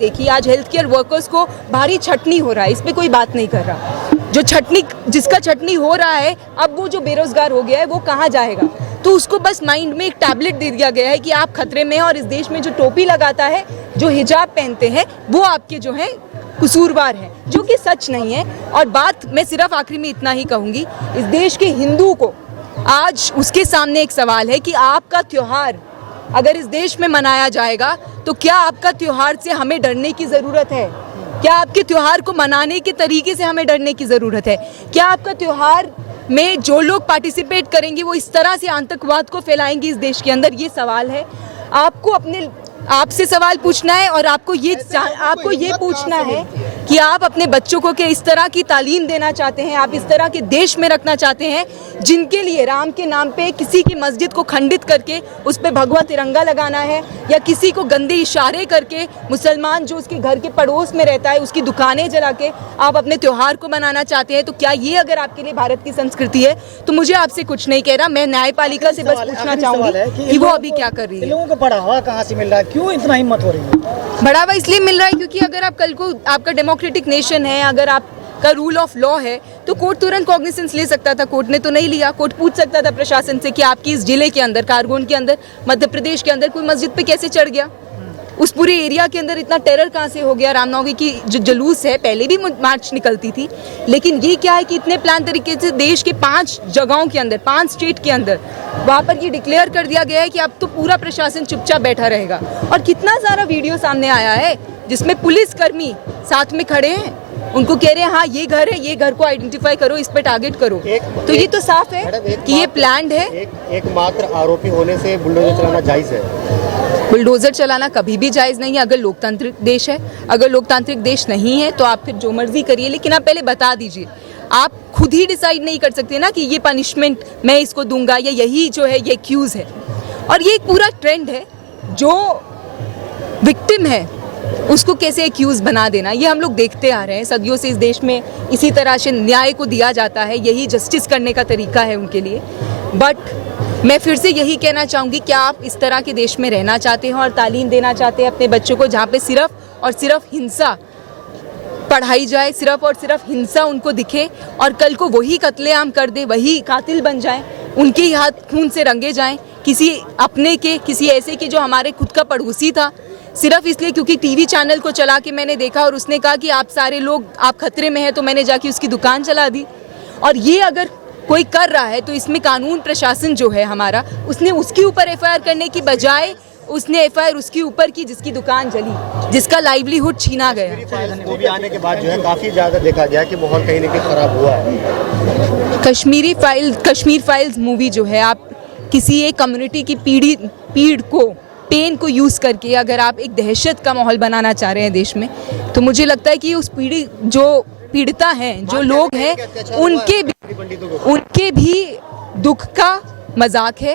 देखिए, आज health care workers को भारी छटनी हो रहा है, इस पे कोई बात नहीं कर रहा। जो छटनी, जिसका छटनी हो रहा है, अब वो जो बेरोजगार हो गया है वो कहाँ जाएगा? तो उसको बस माइंड में एक टैबलेट दे दिया गया है कि आप खतरे में हैं, और इस देश में जो टोपी लगाता है, जो हिजाब पहनते हैं, वो आपके जो है कसूरवार है, जो कि सच नहीं है। और बात मैं सिर्फ आखिरी में इतना ही कहूँगी, इस देश के हिंदू को आज उसके सामने एक सवाल है कि आपका त्योहार अगर इस देश में मनाया जाएगा तो क्या आपका त्योहार से हमें डरने की ज़रूरत है? क्या आपके त्योहार को मनाने के तरीके से हमें डरने की ज़रूरत है? क्या आपका त्योहार में जो लोग पार्टिसिपेट करेंगे वो इस तरह से आतंकवाद को फैलाएंगे इस देश के अंदर? ये सवाल है। आपको आपसे सवाल पूछना है, और आपको ये पूछना है कि आप अपने बच्चों को क्या इस तरह की तालीम देना चाहते हैं? आप इस तरह के देश में रखना चाहते हैं जिनके लिए राम के नाम पे किसी की मस्जिद को खंडित करके उस पे भगवा तिरंगा लगाना है, या किसी को गंदे इशारे करके मुसलमान जो उसके घर के पड़ोस में रहता है उसकी दुकानें जला के आप अपने त्यौहार को मनाना चाहते हैं? तो क्या ये अगर आपके लिए भारत की संस्कृति है? तो मुझे आपसे कुछ नहीं कह रहा, मैं न्यायपालिका से बस पूछना चाहूँगी कि वो अभी क्या कर रही है। लोगों को बढ़ावा कहाँ से मिल रहा है? क्यों इतना हिम्मत हो रही है? बढ़ावा इसलिए मिल रहा है क्योंकि अगर आप कल को, आपका डेमोक्रेटिक नेशन है, अगर आपका रूल ऑफ लॉ है, तो कोर्ट तुरंत कॉग्निसेंस ले सकता था। कोर्ट ने तो नहीं लिया। कोर्ट पूछ सकता था प्रशासन से कि आपकी इस जिले के अंदर, कारगोन के अंदर, मध्य प्रदेश के अंदर कोई मस्जिद पे कैसे चढ़ गया? उस पूरे एरिया के अंदर इतना टेरर कहाँ से हो गया? रामनवमी की जो जुलूस है, पहले भी मार्च निकलती थी, लेकिन ये क्या है कि इतने प्लान तरीके से देश के 5 जगहों के अंदर, 5 स्टेट के अंदर वहाँ पर ये डिक्लेयर कर दिया गया है कि अब तो पूरा प्रशासन चुपचाप बैठा रहेगा। और कितना सारा वीडियो सामने आया है जिसमें पुलिसकर्मी साथ में खड़े हैं, उनको कह रहे हैं हाँ ये घर है, ये घर को आइडेंटिफाई करो, इस पे टारगेट करो। तो ये तो साफ है कि ये प्लान्ड है। एक मात्र आरोपी होने से बुलडोजर चलाना जायज़ है? बुलडोजर चलाना कभी भी जायज़ नहीं है अगर लोकतांत्रिक देश है। अगर लोकतांत्रिक देश नहीं है तो आप फिर जो मर्जी करिए, लेकिन आप पहले बता दीजिए। आप खुद ही डिसाइड नहीं कर सकते ना कि ये पनिशमेंट मैं इसको दूंगा, या यही जो है ये एक्यूज़ है। और ये एक पूरा ट्रेंड है, जो विक्टिम है उसको कैसे एक्यूज़ बना देना, ये हम लोग देखते आ रहे हैं सदियों से। इस देश में इसी तरह से न्याय को दिया जाता है, यही जस्टिस करने का तरीका है उनके लिए। बट मैं फिर से यही कहना चाहूँगी, क्या आप इस तरह के देश में रहना चाहते हैं और तालीम देना चाहते हैं अपने बच्चों को, जहाँ पे सिर्फ और सिर्फ हिंसा पढ़ाई जाए, सिर्फ और सिर्फ हिंसा उनको दिखे, और कल को वही कत्लेआम कर दे, वही कातिल बन जाएं, उनके ही हाथ खून से रंगे जाएं, किसी अपने के, किसी ऐसे के जो हमारे खुद का पड़ोसी था, सिर्फ इसलिए क्योंकि टीवी चैनल को चला के मैंने देखा और उसने कहा कि आप सारे लोग, आप खतरे में हैं, तो मैंने जाके उसकी दुकान चला दी। और ये अगर कोई कर रहा है तो इसमें कानून प्रशासन जो है हमारा, उसने उसके ऊपर एफआईआर करने की बजाय उसने एफआईआर उसके ऊपर की जिसकी दुकान जली, जिसका लाइवलीहुड छीना गया। मूवी आने के बाद जो है काफ़ी ज़्यादा देखा गया कि माहौल कहीं ना कहीं खराब हुआ है। कश्मीर फाइल्स मूवी जो है, आप किसी एक कम्युनिटी की पेन को यूज़ करके अगर आप एक दहशत का माहौल बनाना चाह रहे हैं देश में, तो मुझे लगता है कि उस जो पीड़िता हैं, जो लोग हैं, उनके भी दुख का मजाक है।